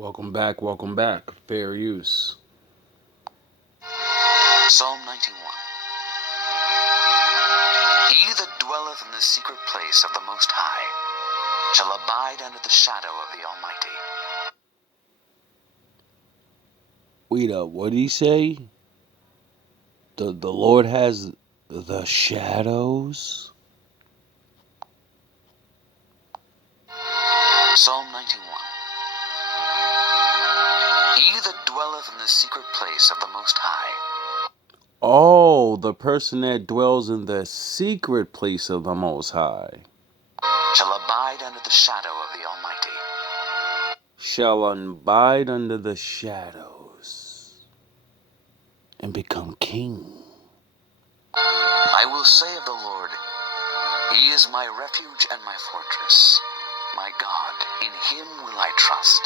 Welcome back. Fair use. Psalm 91. He that dwelleth in the secret place of the Most High shall abide under the shadow of the Almighty. Wait up, what did he say? The Lord has the shadows? Psalm 91. He that dwelleth in the secret place of the Most High. Oh, the person that dwells in the secret place of the Most High Shall abide under the shadow of the Almighty. shall abide under the shadows and become king. I will say of the Lord, He is my refuge and my fortress. My God, in Him will I trust.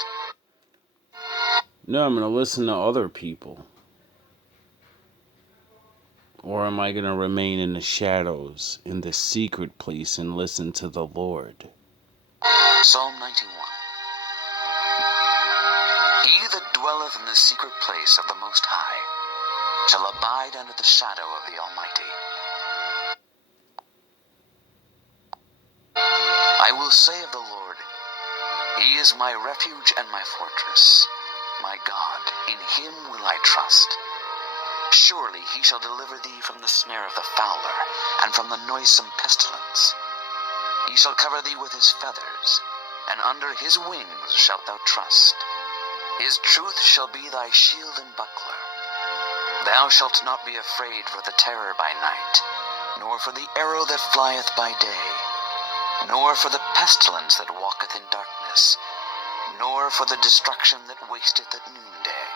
No, I'm going to listen to other people. Or am I going to remain in the shadows, in the secret place, and listen to the Lord? Psalm 91. He that dwelleth in the secret place of the Most High shall abide under the shadow of the Almighty. I will say of the Lord, He is my refuge and my fortress. My God, in Him will I trust. Surely He shall deliver thee from the snare of the fowler, and from the noisome pestilence. He shall cover thee with His feathers, and under His wings shalt thou trust. His truth shall be thy shield and buckler. Thou shalt not be afraid for the terror by night, nor for the arrow that flieth by day, nor for the pestilence that walketh in darkness, nor for the destruction that wasteth at noonday.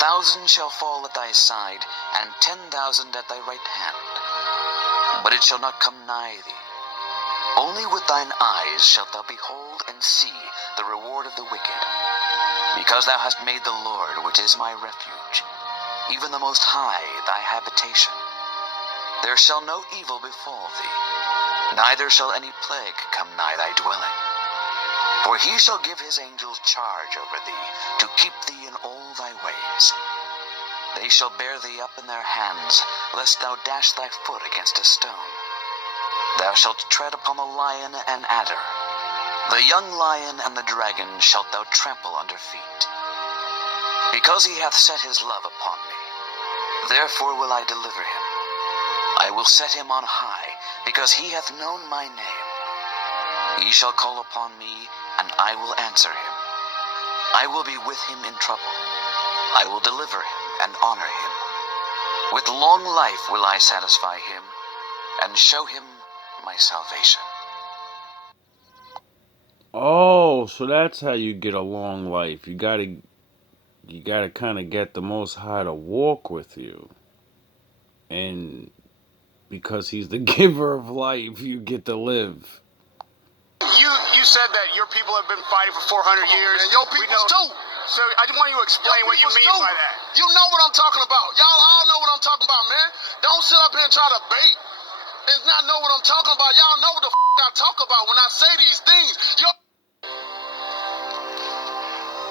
1,000 shall fall at thy side, and 10,000 at thy right hand, but it shall not come nigh thee. Only with thine eyes shalt thou behold and see the reward of the wicked, because thou hast made the Lord, which is my refuge, even the Most High, thy habitation. There shall no evil befall thee, neither shall any plague come nigh thy dwelling. For He shall give His angels charge over thee, to keep thee in all thy ways. They shall bear thee up in their hands, lest thou dash thy foot against a stone. Thou shalt tread upon the lion and adder. The young lion and the dragon shalt thou trample under feet. Because He hath set His love upon me, therefore will I deliver him. I will set him on high, because he hath known my name. He shall call upon me, and I will answer him. I will be with him in trouble. I will deliver him and honor him. With long life will I satisfy him, and show him my salvation. Oh, so that's how you get a long life. You gotta kind of get the Most High to walk with you. And because He's the giver of life, you get to live. You said that your people have been fighting for 400 years. And your peoples too. So I just want you to explain what you mean by that. You know what I'm talking about. Y'all all know what I'm talking about, man. Don't sit up here and try to bait and not know what I'm talking about. Y'all know what the I talk about when I say these things.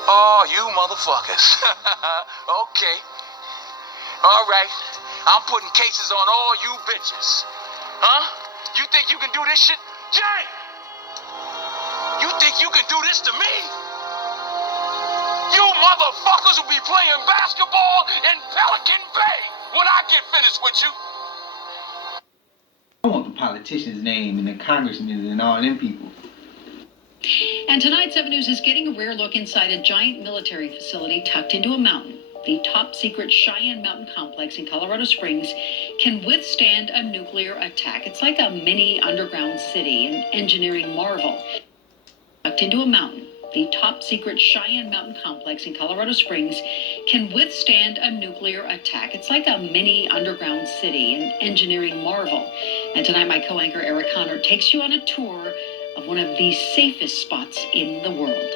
Oh, you motherfuckers. Okay. All right. I'm putting cases on all you bitches. Huh? You think you can do this shit? Jay! You think you can do this to me? You motherfuckers will be playing basketball in Pelican Bay when I get finished with you. I want the politician's name and the congressmen and all them people. And tonight, 7 News is getting a rare look inside a giant military facility tucked into a mountain. The top-secret Cheyenne Mountain Complex in Colorado Springs can withstand a nuclear attack. It's like a mini underground city, an engineering marvel. Tucked into a mountain, the top-secret Cheyenne Mountain Complex in Colorado Springs can withstand a nuclear attack. It's like a mini underground city, an engineering marvel. And tonight, my co-anchor Eric Connor takes you on a tour of one of the safest spots in the world.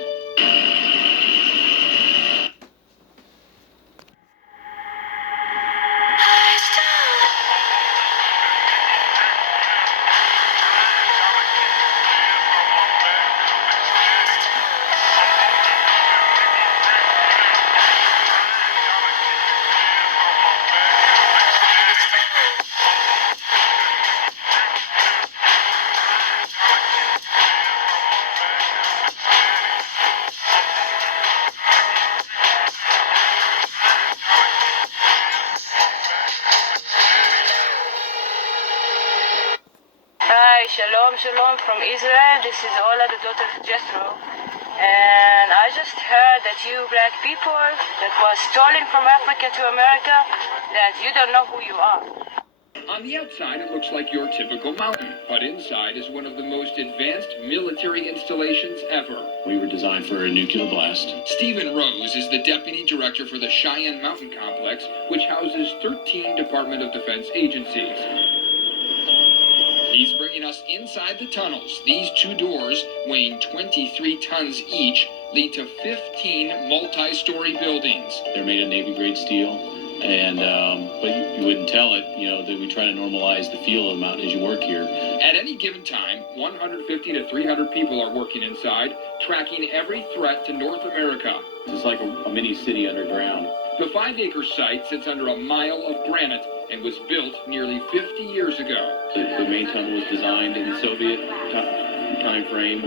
Shalom from Israel. This is Ola, the daughter of Jethro. And I just heard that you black people that was stolen from Africa to America, that you don't know who you are. On the outside, it looks like your typical mountain, but inside is one of the most advanced military installations ever. We were designed for a nuclear blast. Stephen Rose is the deputy director for the Cheyenne Mountain Complex, which houses 13 Department of Defense agencies. He's bringing us inside the tunnels. These two doors, weighing 23 tons each, lead to 15 multi-story buildings. They're made of Navy-grade steel, and but you wouldn't tell it, that we try to normalize the feel of the mountain as you work here. At any given time, 150 to 300 people are working inside, tracking every threat to North America. It's like a mini city underground. The 5-acre site sits under a mile of granite and was built nearly 50 years ago. The main tunnel was designed in the Soviet time frame,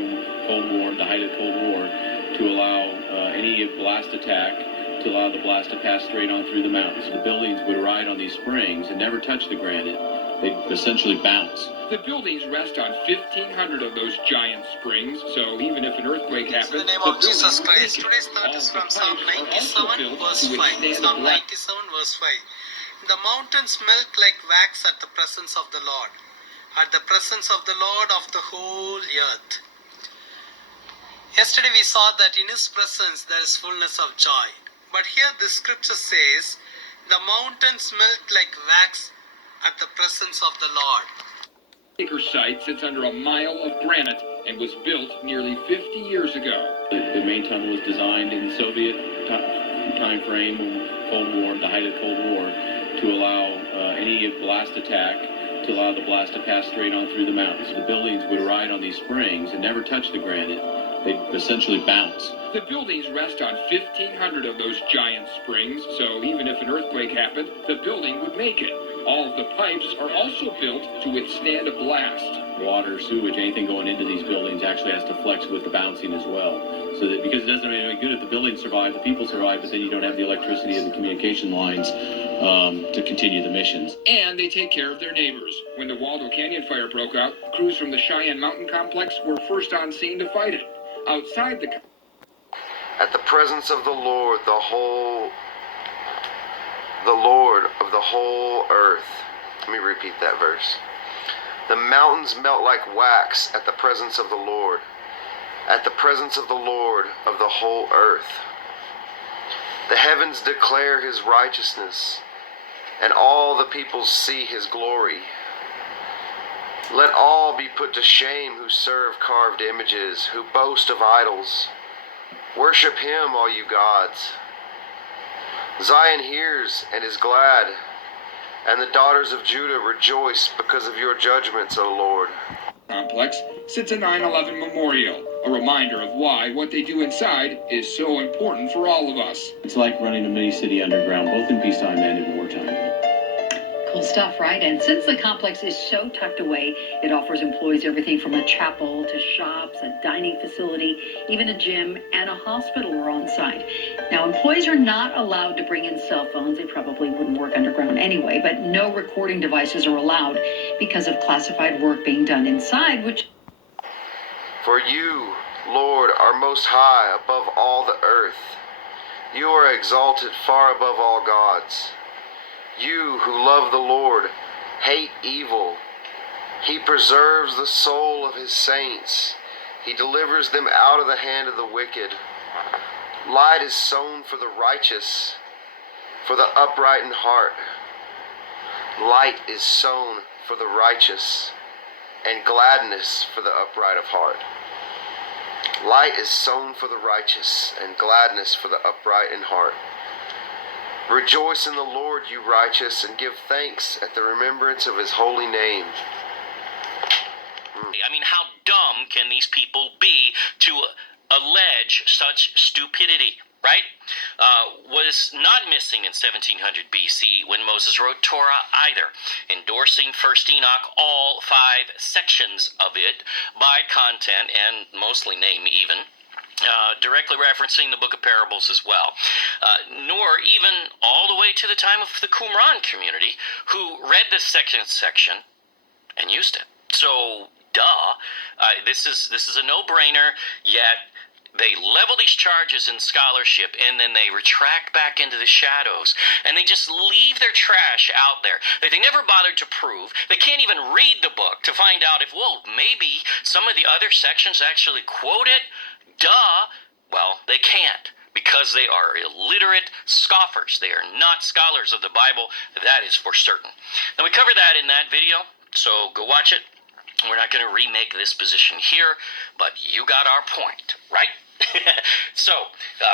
Cold War, the height of the Cold War, to allow any blast attack, to allow the blast to pass straight on through the mountains. The buildings would ride on these springs and never touch the granite. They'd essentially bounce. The buildings rest on 1,500 of those giant springs, so even if an earthquake happens, in the name of Jesus Christ. Today's thought is from Psalm 97, verse 5. Psalm 97, verse 5. The mountains melt like wax at the presence of the Lord, at the presence of the Lord of the whole earth. Yesterday we saw that in His presence there is fullness of joy. But here this scripture says, the mountains melt like wax at the presence of the Lord. The acre site sits under a mile of granite and was built nearly 50 years ago. The main tunnel was designed in the Soviet time frame, Cold War, the height of the Cold War, to allow any blast attack, to allow the blast to pass straight on through the mountains. The buildings would ride on these springs and never touch the granite. They'd essentially bounce. The buildings rest on 1,500 of those giant springs, so even if an earthquake happened, the building would make it. All of the pipes are also built to withstand a blast. Water, sewage, anything going into these buildings actually has to flex with the bouncing as well. So that, because it doesn't do any good if the buildings survive, the people survive, but then you don't have the electricity and the communication lines to continue the missions. And they take care of their neighbors. When the Waldo Canyon fire broke out, crews from the Cheyenne Mountain Complex were first on scene to fight it. Outside the... At the presence of the Lord, the Lord of the whole earth. Let me repeat that verse. The mountains melt like wax at the presence of the Lord. At the presence of the Lord of the whole earth. The heavens declare His righteousness, and all the peoples see His glory. Let all be put to shame who serve carved images, who boast of idols. Worship Him, all you gods. Zion hears and is glad, and the daughters of Judah rejoice because of your judgments, O Lord. Complex sits a 9/11 memorial, a reminder of why what they do inside is so important for all of us. It's like running a mini city underground, both in peacetime and in wartime. Cool stuff, right? And since the complex is so tucked away, it offers employees everything from a chapel to shops, a dining facility, even a gym and a hospital are on site. Now, employees are not allowed to bring in cell phones. They probably wouldn't work underground anyway, but no recording devices are allowed because of classified work being done inside, which... For you, Lord, are most high above all the earth. You are exalted far above all gods. You who love the Lord hate evil. He preserves the soul of His saints. He delivers them out of the hand of the wicked. Light is sown for the righteous, for the upright in heart. Light is sown for the righteous, and gladness for the upright of heart. Light is sown for the righteous, and gladness for the upright in heart. Rejoice in the Lord, you righteous, and give thanks at the remembrance of His holy name. I mean, how dumb can these people be to allege such stupidity, right? Was not missing in 1700 BC when Moses wrote Torah either, endorsing 1st Enoch, all 5 sections of it by content and mostly name even. Directly referencing the book of parables as well, nor even all the way to the time of the Qumran community, who read this second section and used it. So Duh. This is a no-brainer, yet they level these charges in scholarship, and then they retract back into the shadows, and they just leave their trash out there that they never bothered to prove. They can't even read the book to find out if, well, maybe some of the other sections actually quote it. Duh. Well, they can't, because they are illiterate scoffers. They are not scholars of the Bible. That is for certain. Now, we covered that in that video, so go watch it. We're not going to remake this position here, but you got our point, right? So,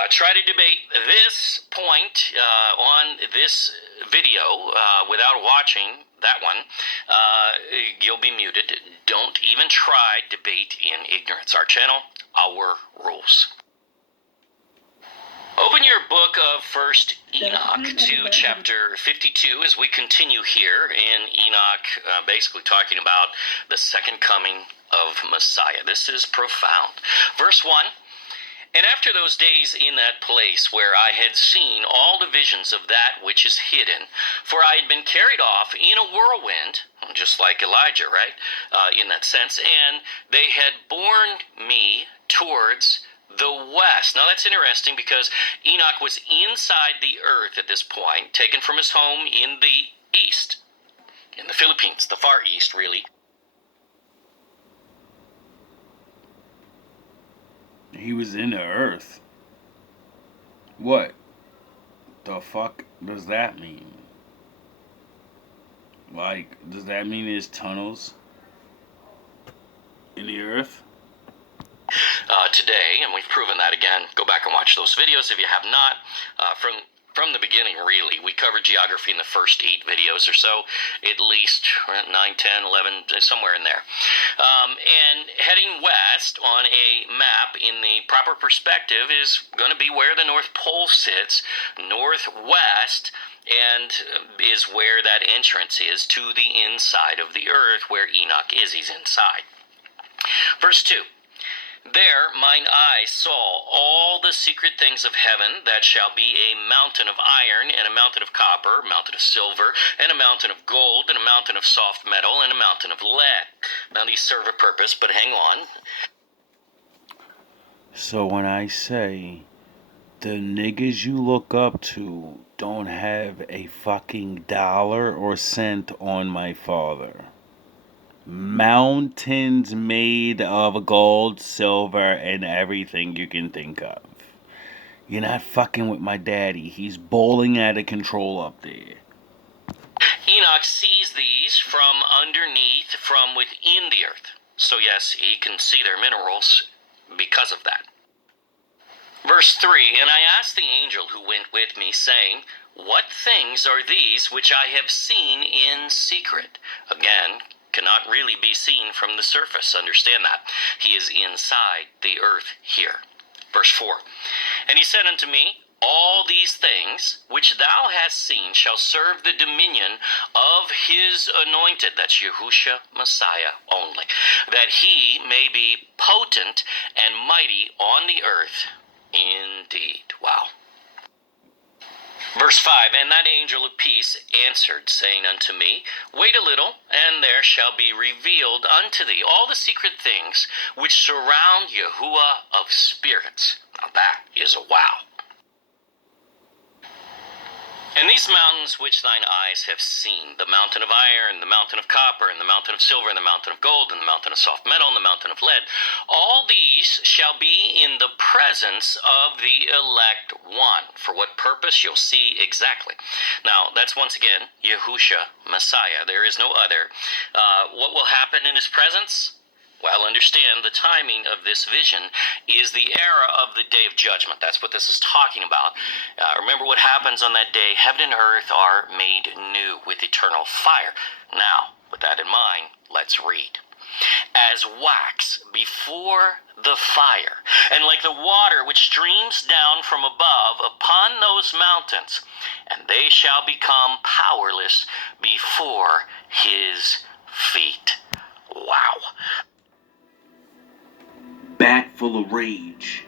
try to debate this point on this video without watching that one. You'll be muted. Don't even try debate in ignorance. Our channel, our rules. Open your book of 1st Enoch to chapter 52 as we continue here in Enoch, basically talking about the second coming of Messiah. This is profound. Verse 1, "And after those days in that place where I had seen all the visions of that which is hidden, for I had been carried off in a whirlwind," just like Elijah, right, in that sense, "and they had borne me towards the west." Now that's interesting because Enoch was inside the earth at this point, taken from his home in the east, in the Philippines, the far east, really. He was in the earth. What the fuck does that mean? Like, does that mean there's tunnels in the earth? Today, and we've proven that again. Go back and watch those videos if you have not. From the beginning, really, we covered geography in the first 8 videos or so, at least 9, 10, 11, somewhere in there. And heading west on a map in the proper perspective is going to be where the North Pole sits, northwest, and is where that entrance is to the inside of the earth, where Enoch is. He's inside. Verse 2. "There mine eyes saw all the secret things of heaven, that shall be a mountain of iron, and a mountain of copper, a mountain of silver, and a mountain of gold, and a mountain of soft metal, and a mountain of lead." Now these serve a purpose, but hang on. So when I say the niggas you look up to don't have a fucking dollar or cent on my father. Mountains made of gold, silver, and everything you can think of. You're not fucking with my daddy. He's bowling out of control up there. Enoch sees these from underneath, from within the earth. So yes, he can see their minerals because of that. Verse 3, "And I asked the angel who went with me, saying, What things are these which I have seen in secret?" Again, cannot really be seen from the surface. Understand that. He is inside the earth here. Verse 4, "And he said unto me, All these things which thou hast seen shall serve the dominion of his anointed," that's Yahushua Messiah only, "that he may be potent and mighty on the earth indeed." Wow. Verse 5, "And that angel of peace answered, saying unto me, Wait a little, and there shall be revealed unto thee all the secret things which surround Yahuwah of spirits." Now that is a wow. "And these mountains which thine eyes have seen, the mountain of iron, the mountain of copper, and the mountain of silver, and the mountain of gold, and the mountain of soft metal, and the mountain of lead, all these shall be in the presence of the elect one." For what purpose? You'll see exactly. Now, that's once again Yahushua Messiah. There is no other. What will happen in his presence? Well, understand the timing of this vision is the era of the day of judgment. That's what this is talking about. Remember what happens on that day. Heaven and earth are made new with eternal fire. Now, with that in mind, let's read. "As wax before the fire, and like the water which streams down from above upon those mountains, and they shall become powerless before his feet." Wow. Back full of rage.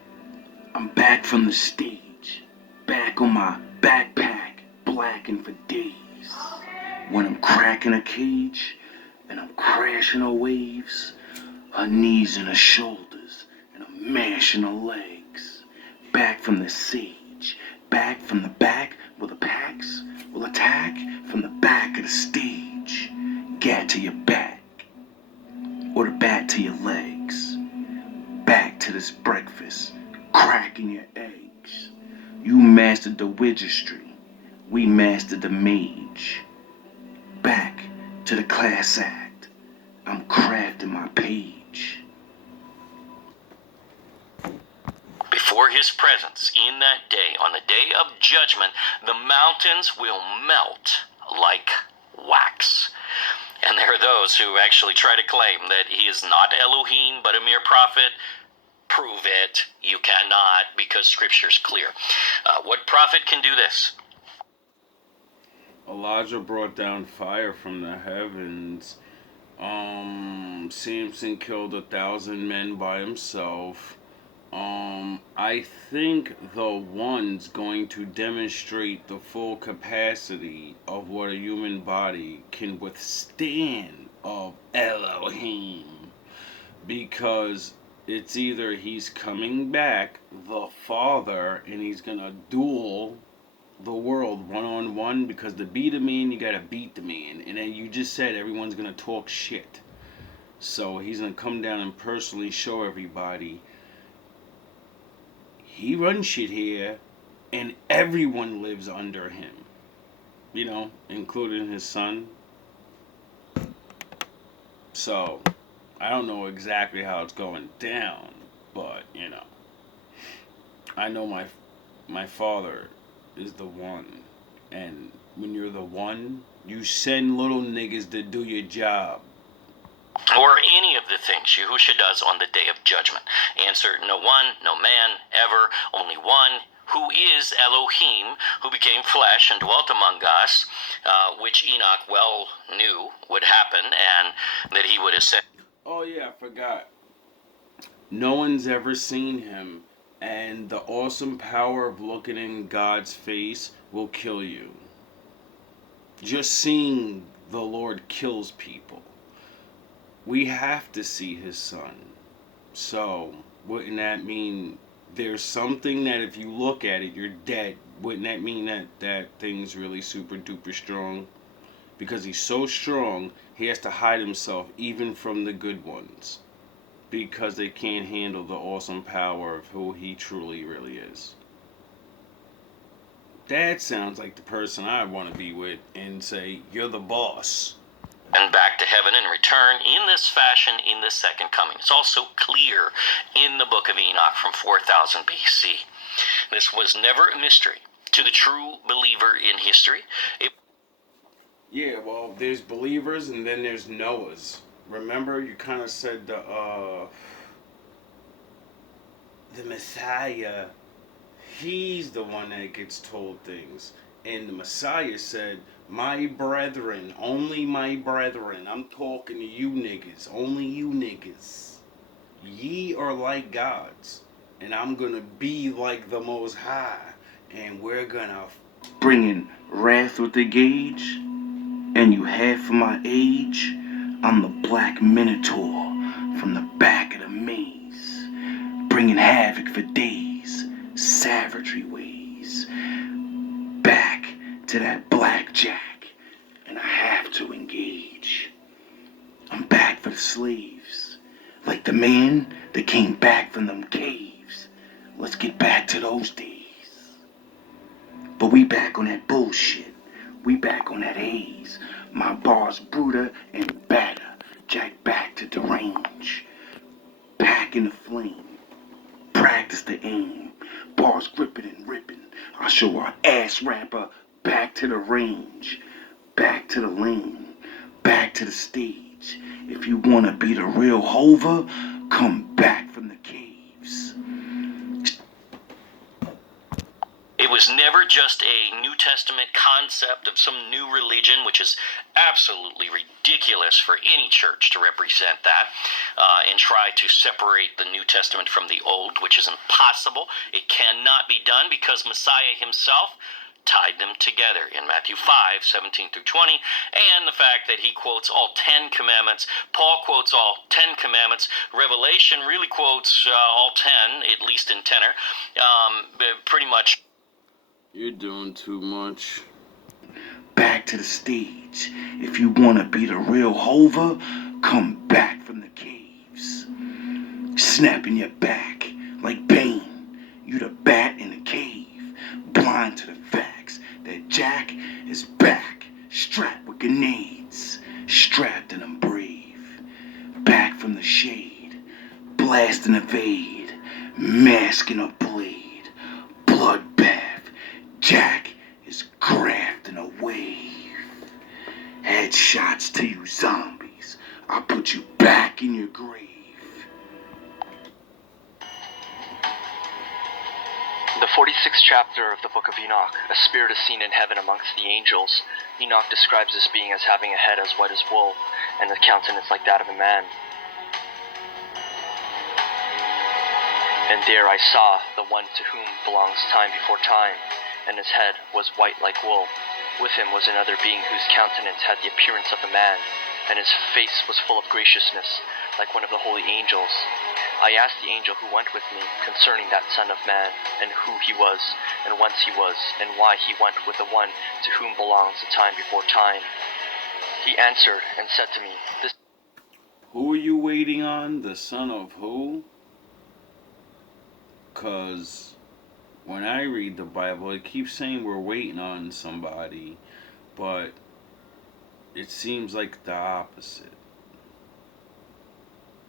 I'm back from the stage. Back on my backpack, blacking for days. When I'm cracking a cage and I'm crashing on waves, her knees and her shoulders, and a mash in her legs. Back from the siege, back from the back where the packs will attack from the back of the stage. Gat to your back, or the bat to your legs. Back to this breakfast, cracking your eggs. You mastered the wizardry, we mastered the mage. Back to the class act, I'm crafting my page. Before his presence in that day, on the day of judgment, the mountains will melt like wax. And there are those who actually try to claim that he is not Elohim, but a mere prophet. Prove it. You cannot, because Scripture's clear. What prophet can do this? Elijah brought down fire from the heavens. Samson killed 1,000 men by himself. I think the one's going to demonstrate the full capacity of what a human body can withstand of Elohim. Because it's either he's coming back, the Father, and he's gonna duel the world one-on-one, because to beat a man, you gotta beat the man. And then you just said everyone's gonna talk shit. So he's gonna come down and personally show everybody he runs shit here, and everyone lives under him. You know, including his son. So, I don't know exactly how it's going down, but, you know. I know my father is the one. And when you're the one, you send little niggas to do your job. Or any of the things Yahusha does on the day of judgment. Answer, no one, no man, ever, only one, who is Elohim, who became flesh and dwelt among us, which Enoch well knew would happen, and that he would ascend. Oh yeah, I forgot. No one's ever seen him, and the awesome power of looking in God's face will kill you. Just seeing the Lord kills people. We have to see his son. So, wouldn't that mean there's something that if you look at it, you're dead? Wouldn't that mean that thing's really super duper strong? Because he's so strong, he has to hide himself even from the good ones. Because they can't handle the awesome power of who he truly really is. That sounds like the person I want to be with and say, you're the boss. And back to heaven and return in this fashion in the second coming. It's also clear in the book of Enoch from 4000 BC. This was never a mystery to the true believer in history. Yeah, well, there's believers and then there's Noahs. Remember, you kind of said the Messiah, he's the one that gets told things. And the Messiah said, my brethren, only my brethren, I'm talking to you niggas, only you niggas. Ye are like gods, and I'm gonna be like the Most High, and we're gonna Bringing wrath with the gauge, and you half of my age. I'm the black minotaur from the back of the maze, bringing havoc for days, savagery ways. Back to that blackjack, and I have to engage. I'm back for the slaves, like the man that came back from them caves. Let's get back to those days. But we back on that bullshit. We back on that haze. My bars brooder and badder. Jack back to derange. Back in the flame. Practice the aim. Bars gripping and ripping. I'll show our ass rapper back to the range. Back to the lane. Back to the stage. If you wanna be the real Hover, come back from the caves. It was never just a New Testament concept of some new religion, which is absolutely ridiculous for any church to represent that and try to separate the New Testament from the Old, which is impossible. It cannot be done because Messiah himself tied them together in Matthew 5:17 through 20, and the fact that he quotes all 10 commandments. Paul quotes all 10 commandments. Revelation really quotes all 10, at least in tenor. Pretty much. You're doing too much. Back to the stage. If you want to be the real Hova, come back from the caves. Snapping your back like Bane. You the bat in the cave. Blind to the facts that Jack is back. Strapped with grenades. Strapped and I'm brave. Back from the shade. Blast and evade. Mask and a blade. Bloodbath. Jack is grafting a wave. Headshots to you zombies. I'll put you back in your grave. The 46th chapter of the book of Enoch, a spirit is seen in heaven amongst the angels. Enoch describes this being as having a head as white as wool, and a countenance like that of a man. And there I saw the one to whom belongs time before time, and his head was white like wool. With him was another being whose countenance had the appearance of a man, and his face was full of graciousness, like one of the holy angels. I asked the angel who went with me concerning that Son of Man, and who he was, and whence he was, and why he went with the one to whom belongs the time before time. He answered and said to me, "This." Who are you waiting on? The son of who? Because when I read the Bible, it keeps saying we're waiting on somebody, but it seems like the opposite.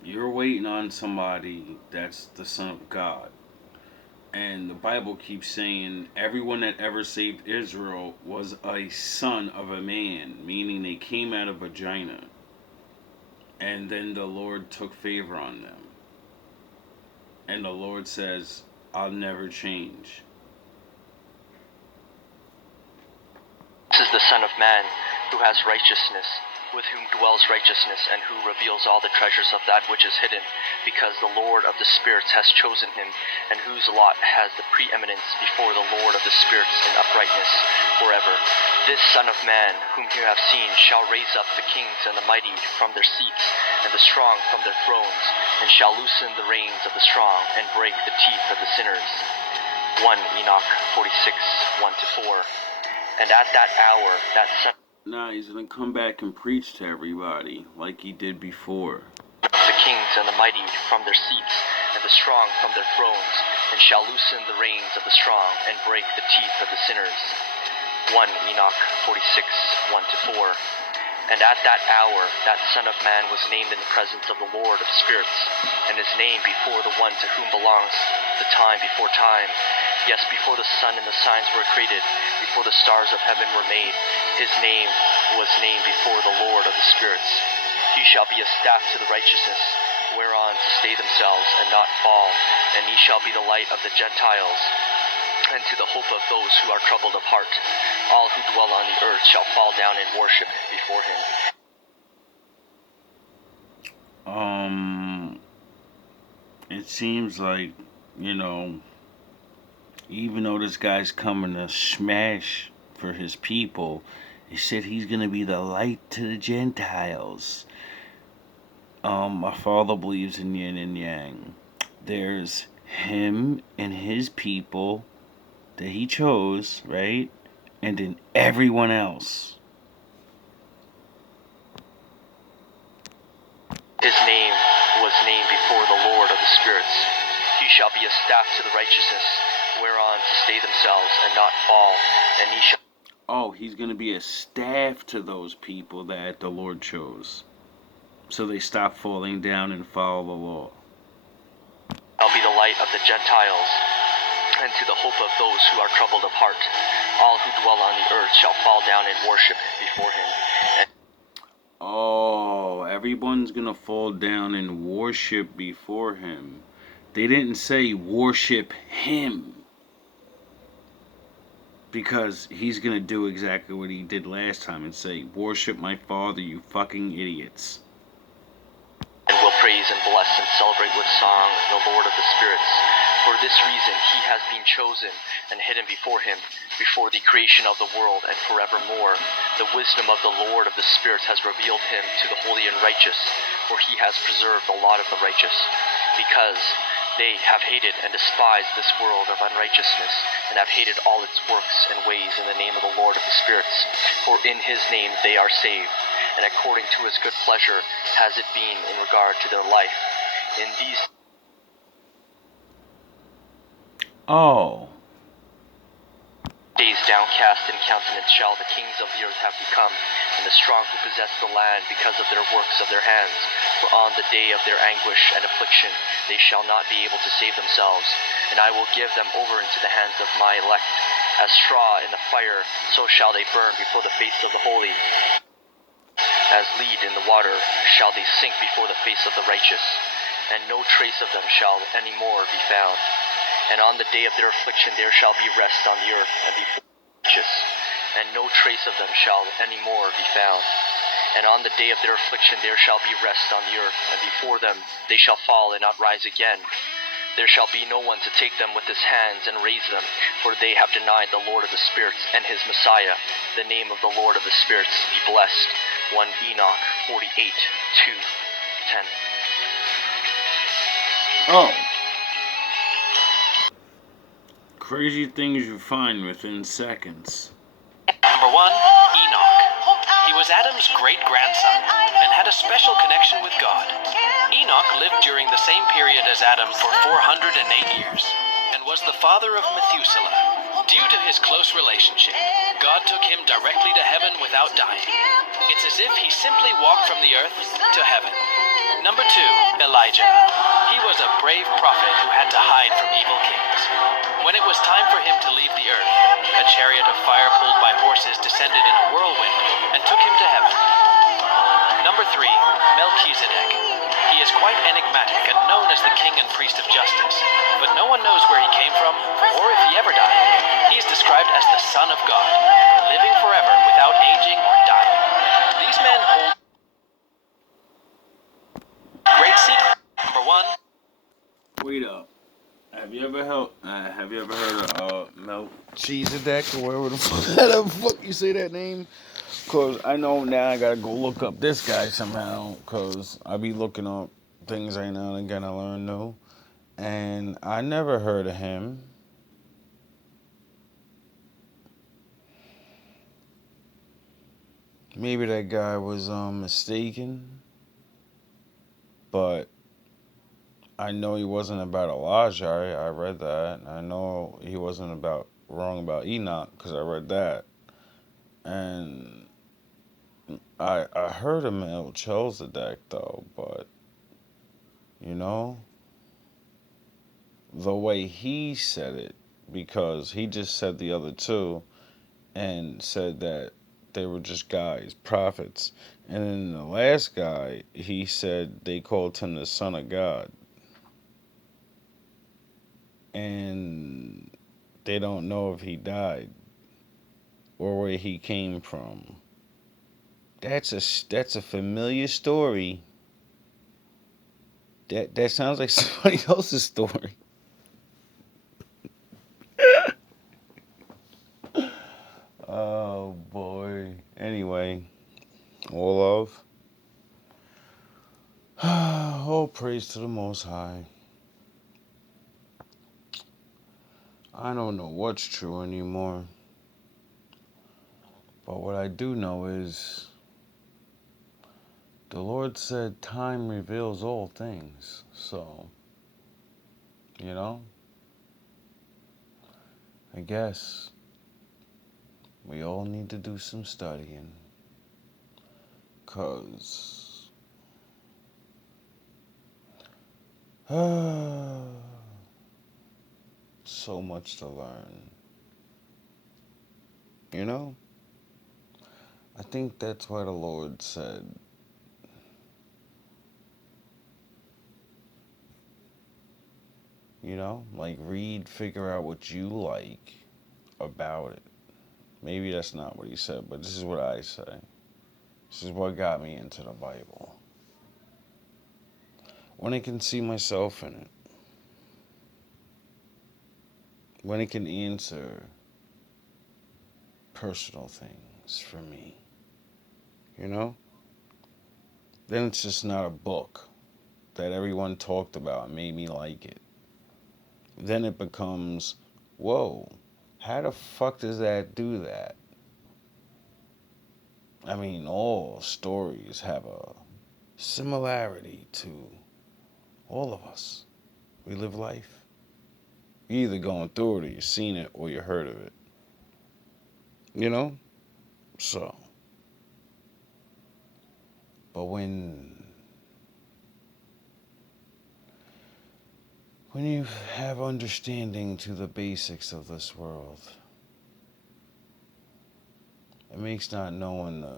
You're waiting on somebody that's the Son of God. And the Bible keeps saying everyone that ever saved Israel was a son of a man, meaning they came out of vagina. And then the Lord took favor on them. And the Lord says, I'll never change. This is the Son of Man, who has righteousness, with whom dwells righteousness, and who reveals all the treasures of that which is hidden, because the Lord of the spirits has chosen him, and whose lot has the preeminence before the Lord of the spirits in uprightness forever. This Son of Man, whom you have seen, shall raise up the kings and the mighty from their seats, and the strong from their thrones, and shall loosen the reins of the strong, and break the teeth of the sinners. 1 Enoch 46:1-4. And at that hour, that Son. Nah, he's going to come back and preach to everybody like he did before. The kings and the mighty from their seats, and the strong from their thrones, and shall loosen the reins of the strong, and break the teeth of the sinners. 1 Enoch 46:1-4. And at that hour, that Son of Man was named in the presence of the Lord of spirits, and his name before the one to whom belongs the time before time. Yes, before the sun and the signs were created, before the stars of heaven were made, his name was named before the Lord of the spirits. He shall be a staff to the righteousness, whereon to stay themselves and not fall, and he shall be the light of the Gentiles, and to the hope of those who are troubled of heart. All who dwell on the earth shall fall down in worship before him. It seems like, even though this guy's coming to smash for his people, he said he's going to be the light to the Gentiles. My father believes in yin and yang. There's him and his people that he chose, right? And then everyone else. His name was named before the Lord of the spirits. He shall be a staff to the righteousness, whereon to stay themselves and not fall, and he shall. Oh, he's going to be a staff to those people that the Lord chose, so they stop falling down and follow the law. Shall be the light of the Gentiles, and to the hope of those who are troubled of heart. All who dwell on the earth shall fall down and worship before him. Oh, everyone's going to fall down and worship before him. They didn't say worship him, because he's going to do exactly what he did last time and say, worship my father, you fucking idiots. And will praise and bless and celebrate with song the Lord of the spirits. For this reason he has been chosen and hidden before him, before the creation of the world and forevermore. The wisdom of the Lord of the spirits has revealed him to the holy and righteous, for he has preserved the lot of the righteous, because they have hated and despised this world of unrighteousness, and have hated all its works and ways in the name of the Lord of the spirits. For in his name they are saved, and according to his good pleasure has it been in regard to their life. In these days downcast in countenance shall the kings of the earth have become, and the strong who possess the land because of their works of their hands. For on the day of their anguish and affliction they shall not be able to save themselves, and I will give them over into the hands of my elect. As straw in the fire, so shall they burn before the face of the holy. As lead in the water shall they sink before the face of the righteous, and no trace of them shall any more be found. And on the day of their affliction there shall be rest on the earth, and before the righteous, and no trace of them shall any more be found. And on the day of their affliction there shall be rest on the earth, and before them they shall fall and not rise again. There shall be no one to take them with his hands and raise them, for they have denied the Lord of the spirits and his Messiah. The name of the Lord of the spirits be blessed. 1 Enoch 48:2-10. Oh. Crazy things you find within seconds. Number 1, Enoch. He was Adam's great-grandson and had a special connection with God. Enoch lived during the same period as Adam for 408 years and was the father of Methuselah. Due to his close relationship, God took him directly to heaven without dying. It's as if he simply walked from the earth to heaven. Number 2, Elijah. He was a brave prophet who had to hide from evil kings. When it was time for him to leave the earth, a chariot of fire pulled by horses descended in a whirlwind and took him to heaven. Number 3, Melchizedek. He is quite enigmatic and known as the king and priest of justice, but no one knows where he came from or if he ever died. He is described as the Son of God, living forever without aging or dying. These men hold great secret. Number 1. Wait up. Have you ever heard of Melchizedek or whatever the fuck you say that name? Cause I know now I gotta go look up this guy somehow. Cause I be looking up things right now and again I learn new, and I never heard of him. Maybe that guy was mistaken, but I know he wasn't about Elijah. I read that. I know he wasn't wrong about Enoch because I read that. And I heard of Melchizedek though, but you know, the way he said it, because he just said the other two and said that they were just guys, prophets. And then the last guy, he said they called him the Son of God. And they don't know if he died or where he came from. That's a familiar story. That sounds like somebody else's story. Oh boy. Anyway, all love. All praise to the Most High. I don't know what's true anymore. But what I do know is the Lord said time reveals all things. So, you know, I guess we all need to do some studying. 'Cause so much to learn. You know? I think that's why the Lord said, you know, like read, figure out what you like about it. Maybe that's not what he said, but this is what I say. This is what got me into the Bible. When I can see myself in it. when it can answer personal things for me, you know, then it's just not a book that everyone talked about and made me like it. Then it becomes, whoa, how the fuck does that do that? I mean, all stories have a similarity to all of us. We live life. You're either going through it or you've seen it or you heard of it. You know? So. But when you have understanding to the basics of this world, it makes not knowing the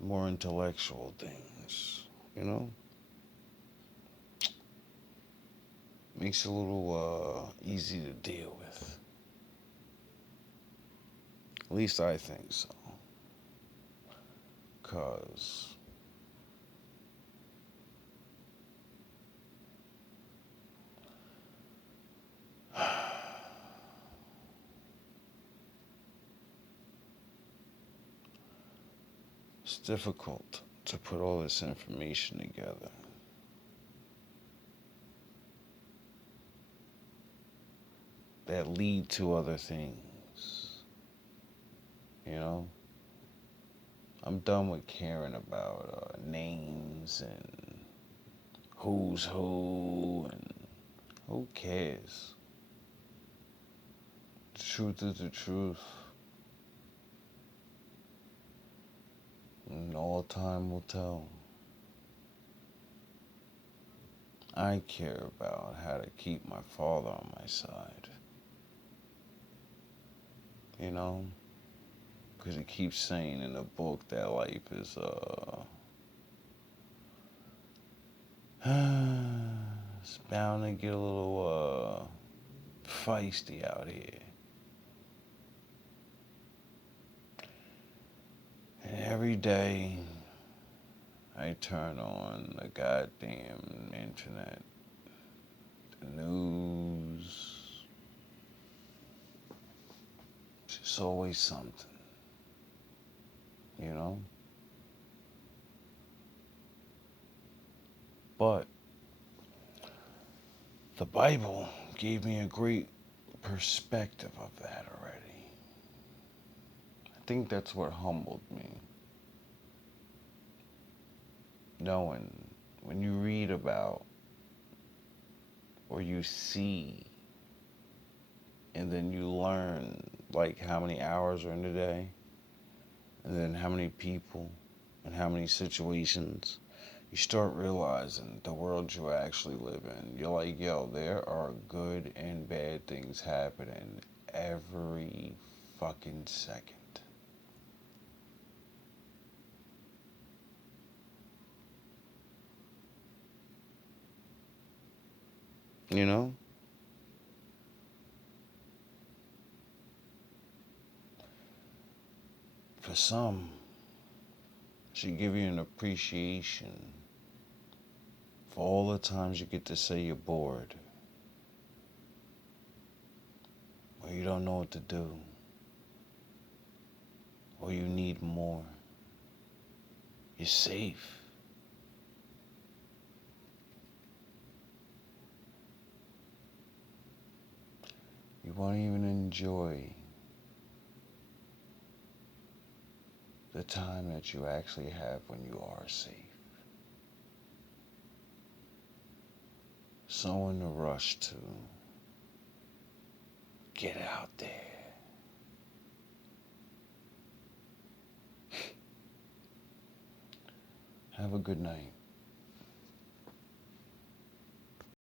more intellectual things, you know? Makes it a little easy to deal with. At least I think so. 'Cause it's difficult to put all this information together. That lead to other things. You know? I'm done with caring about names and who's who and who cares? The truth is the truth. And all time will tell. I care about how to keep my father on my side. You know? Because it keeps saying in the book that life is, it's bound to get a little, feisty out here. And every day, I turn on the goddamn internet, the news. It's just always something, you know? But the Bible gave me a great perspective of that already. I think that's what humbled me. Knowing when you read about or you see and then you learn like how many hours are in a day and then how many people and how many situations, you start realizing the world you actually live in. You're like, yo, there are good and bad things happening every fucking second. You know? For some, it should give you an appreciation for all the times you get to say you're bored, or you don't know what to do, or you need more. You're safe. You won't even enjoy the time that you actually have when you are safe. So in a rush to get out there. Have a good night.